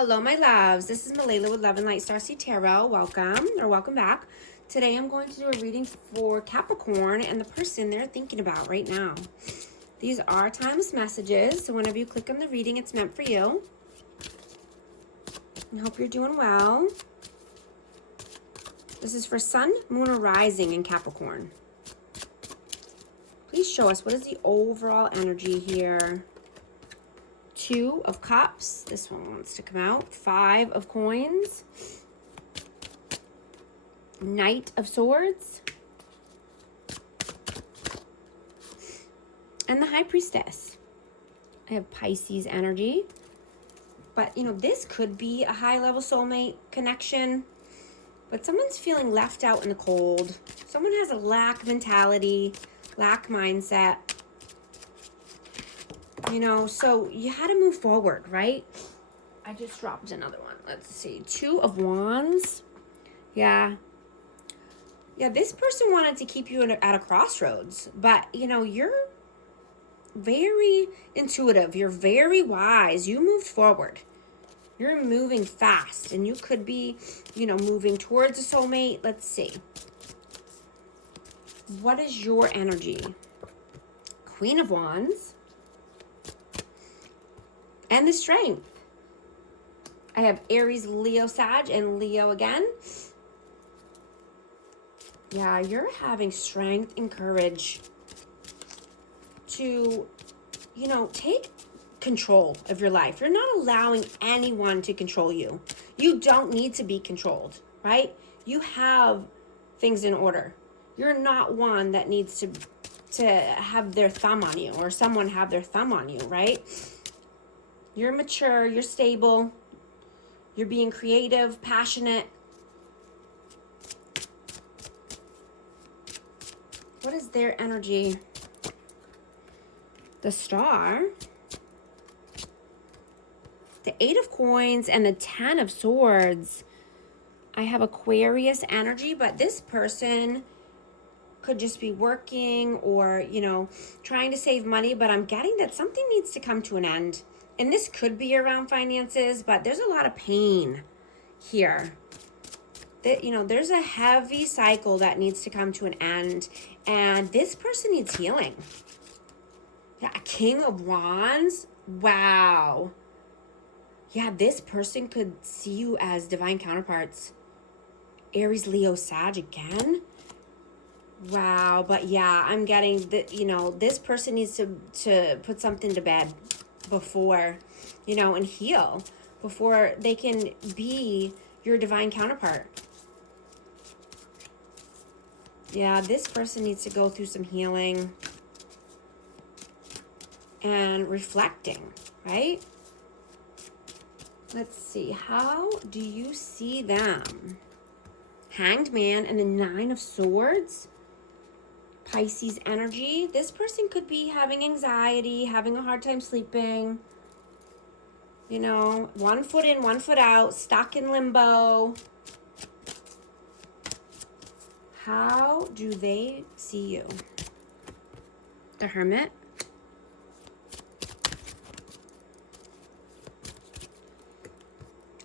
Hello, my loves. This is Malayla with Love and Light Starseed Tarot. Welcome back. Today I'm going to do a reading for Capricorn and the person they're thinking about right now. These are timeless messages, so whenever you click on the reading, it's meant for you. I hope you're doing well. This is for Sun, Moon, or Rising in Capricorn. Please show us, what is the overall energy here? 2 of Cups. This one wants to come out. 5 of Coins. Knight of Swords. And the High Priestess. I have Pisces energy. But, you know, this could be a high-level soulmate connection. But someone's feeling left out in the cold. Someone has a lack mentality, lack mindset. You know, so you had to move forward, right? I just dropped another one. Let's see. 2 of Wands. Yeah, this person wanted to keep you at a crossroads. But, you know, you're very intuitive. You're very wise. You moved forward. You're moving fast. And you could be, you know, moving towards a soulmate. Let's see. What is your energy? Queen of Wands. And the Strength. I have Aries, Leo, Sag, and Leo again. Yeah, you're having strength and courage to, you know, take control of your life. You're not allowing anyone to control you. You don't need to be controlled, right? You have things in order. You're not one that needs to have their thumb on you or someone have their thumb on you, right? You're mature, you're stable, you're being creative, passionate. What is their energy? The Star, the 8 of Coins, and the 10 of Swords. I have Aquarius energy, but this person could just be working or, you know, trying to save money, but I'm getting that something needs to come to an end. And this could be around finances, but there's a lot of pain here. That, you know, there's a heavy cycle that needs to come to an end. And this person needs healing. Yeah, a King of Wands. Wow. Yeah, this person could see you as divine counterparts. Aries, Leo, Sag again. Wow, but yeah, I'm getting that, you know, this person needs to put something to bed before, you know, and heal before they can be your divine counterpart. Yeah, this person needs to go through some healing and reflecting, right? Let's see. How do you see them? Hanged Man and the 9 of Swords. Pisces energy. This person could be having anxiety, having a hard time sleeping. You know, 1 foot in, 1 foot out, stuck in limbo. How do they see you? The Hermit.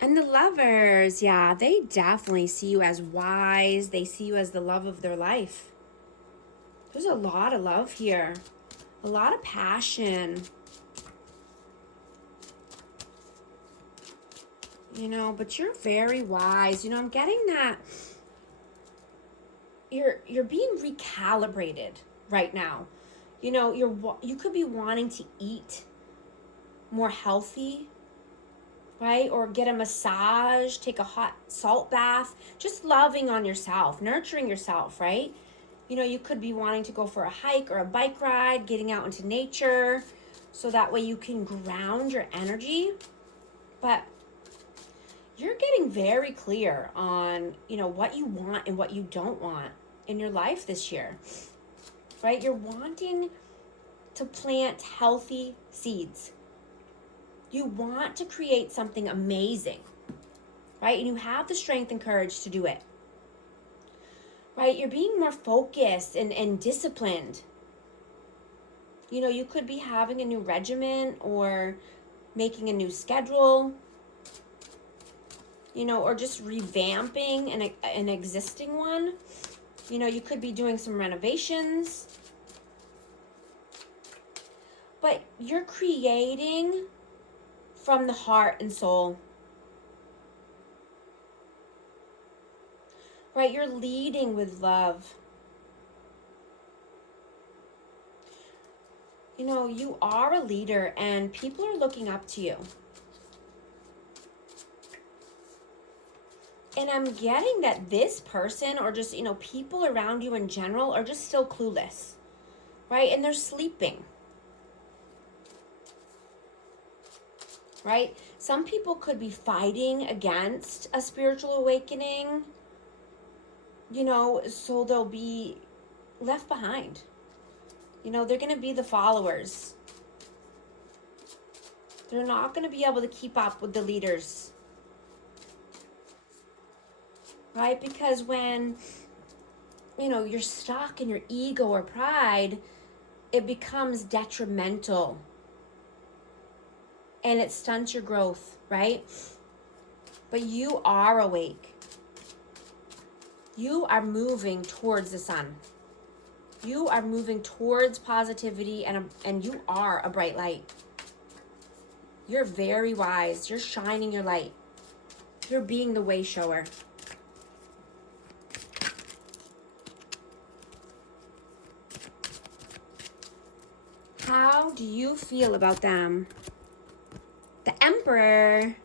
And the Lovers. Yeah, they definitely see you as wise. They see you as the love of their life. There's a lot of love here. A lot of passion. You know, but you're very wise. You know, I'm getting that you're being recalibrated right now. You know, you could be wanting to eat more healthy, right? Or get a massage, take a hot salt bath, just loving on yourself, nurturing yourself, right? You know, you could be wanting to go for a hike or a bike ride, getting out into nature, so that way you can ground your energy. But you're getting very clear on, you know, what you want and what you don't want in your life this year, right? You're wanting to plant healthy seeds. You want to create something amazing, right? And you have the strength and courage to do it. Right? You're being more focused and disciplined. You know, you could be having a new regimen or making a new schedule. you know, or just revamping an existing one. You know, you could be doing some renovations. But you're creating from the heart and soul. Right? You're leading with love. You know, you are a leader and people are looking up to you. And I'm getting that this person, or just, you know, people around you in general, are just still clueless, right? And they're sleeping, right? Some people could be fighting against a spiritual awakening, you know, so they'll be left behind. You know, they're going to be the followers. They're not going to be able to keep up with the leaders. Right? Because when, you know, you're stuck in your ego or pride, it becomes detrimental. And it stunts your growth, right? But you are awake. You are moving towards the sun. You are moving towards positivity, and you are a bright light. You're very wise. You're shining your light. You're being the way shower. How do you feel about them? The Emperor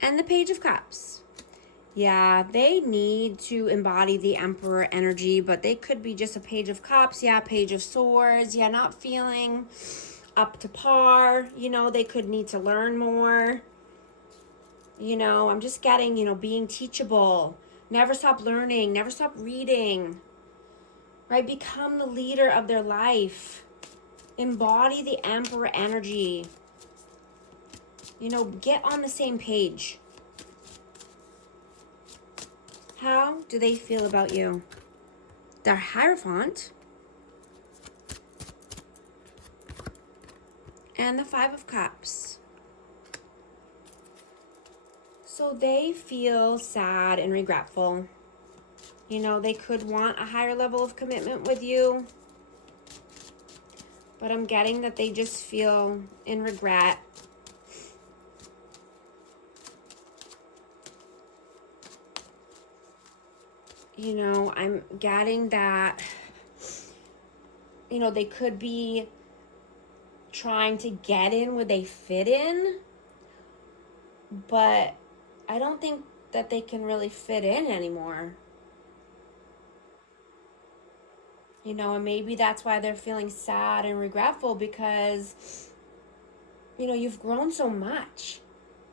and the Page of Cups. Yeah, they need to embody the Emperor energy, but they could be just a Page of Cups. Yeah, Page of Swords. Yeah, not feeling up to par. You know, they could need to learn more. You know, I'm just getting, you know, being teachable. Never stop learning. Never stop reading. Right? Become the leader of their life. Embody the Emperor energy. You know, get on the same page. How do they feel about you? The Hierophant and the Five of Cups. So they feel sad and regretful. You know, they could want a higher level of commitment with you. But I'm getting that they just feel in regret. You know, I'm getting that, you know, they could be trying to get in where they fit in. But I don't think that they can really fit in anymore. You know, and maybe that's why they're feeling sad and regretful, because, you know, you've grown so much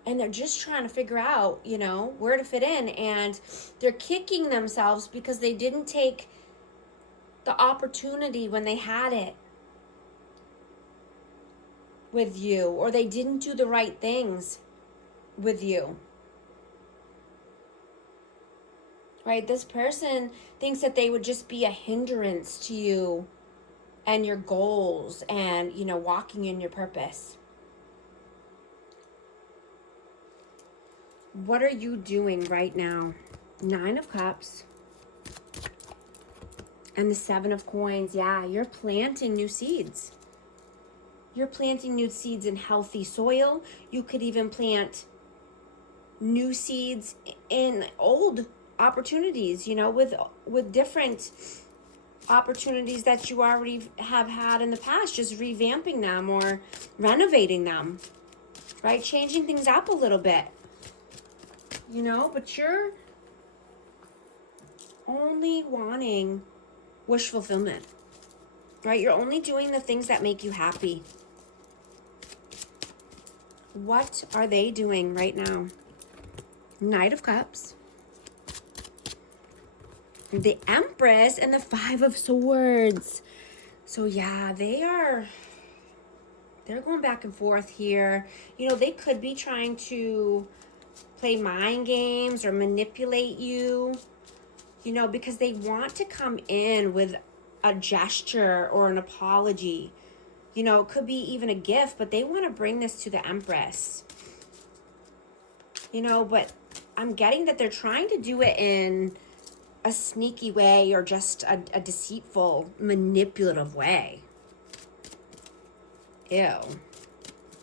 and they're just trying to figure out, you know, where to fit in, and they're kicking themselves because they didn't take the opportunity when they had it with you, or they didn't do the right things with you. Right? This person thinks that they would just be a hindrance to you and your goals and, you know, walking in your purpose. What are you doing right now? Nine of Cups and the Seven of Coins. Yeah, you're planting new seeds. You're planting new seeds in healthy soil. You could even plant new seeds in old opportunities, you know, with different opportunities that you already have had in the past, just revamping them or renovating them, right? Changing things up a little bit, you know, but you're only wanting wish fulfillment, right? You're only doing the things that make you happy. What are they doing right now? Knight of Cups, the Empress, and the Five of Swords. So yeah, they're going back and forth here. You know, they could be trying to play mind games or manipulate you, you know, because they want to come in with a gesture or an apology. You know, it could be even a gift, but they want to bring this to the Empress. but I'm getting that they're trying to do it in a sneaky way or just a deceitful, manipulative way. Ew.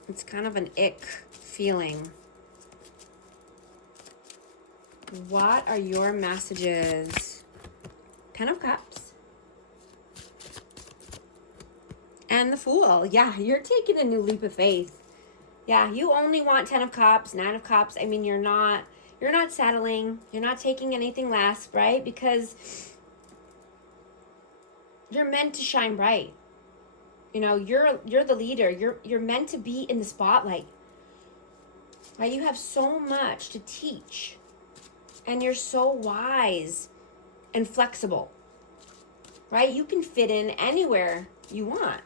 It's kind of an ick feeling. What are your messages? 10 of Cups. And the Fool. Yeah, you're taking a new leap of faith. Yeah, you only want 10 of Cups, 9 of Cups. I mean, you're not settling. You're not taking anything less, right? Because you're meant to shine bright. You're the leader. You're meant to be in the spotlight. Right? You have so much to teach. And you're so wise and flexible. Right? You can fit in anywhere you want.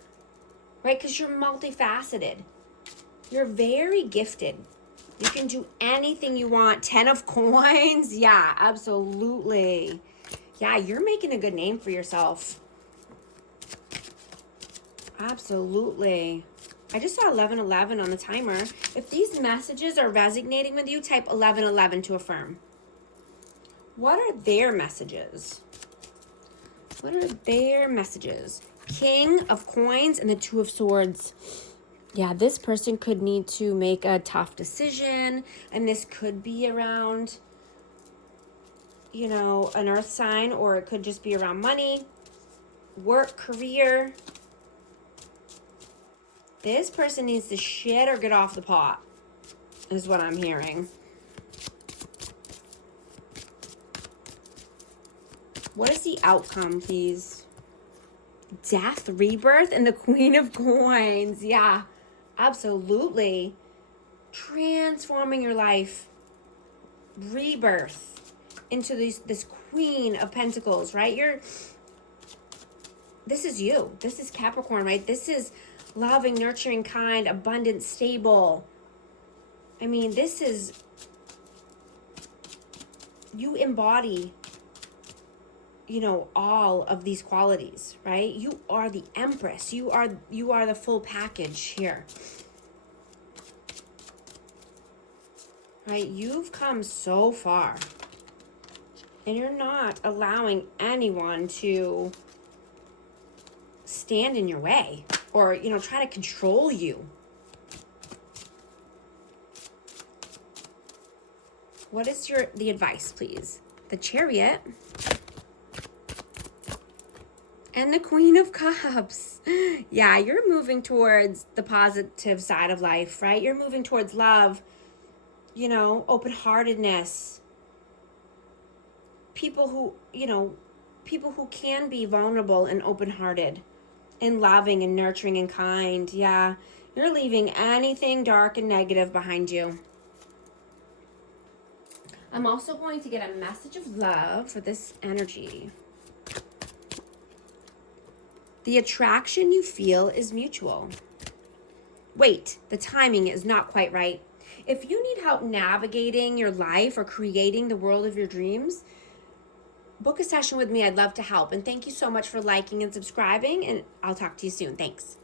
Right? Because you're multifaceted. You're very gifted. You can do anything you want. 10 of Coins. Yeah, absolutely. Yeah, you're making a good name for yourself. Absolutely. I just saw 1111 on the timer. If these messages are resonating with you, type 1111 to affirm. What are their messages? What are their messages? King of Coins and the 2 of Swords. Yeah, this person could need to make a tough decision, and this could be around, an earth sign, or it could just be around money, work, career. This person needs to shit or get off the pot, is what I'm hearing. What is the outcome, please? Death, rebirth, and the Queen of Coins. Yeah, absolutely. Transforming your life. Rebirth into this Queen of Pentacles, right? This is you. This is Capricorn, right? This is loving, nurturing, kind, abundant, stable. I mean, this is, you embody, all of these qualities, right? You are the Empress. You are the full package here. Right? You've come so far. And you're not allowing anyone to stand in your way or, try to control you. What is the advice, please? The Chariot and the Queen of Cups. Yeah, you're moving towards the positive side of life, right? You're moving towards love, open-heartedness. People who can be vulnerable and open-hearted and loving and nurturing and kind. Yeah, you're leaving anything dark and negative behind you. I'm also going to get a message of love for this energy. The attraction you feel is mutual. Wait, the timing is not quite right. If you need help navigating your life or creating the world of your dreams, book a session with me. I'd love to help. And thank you so much for liking and subscribing, and I'll talk to you soon. Thanks.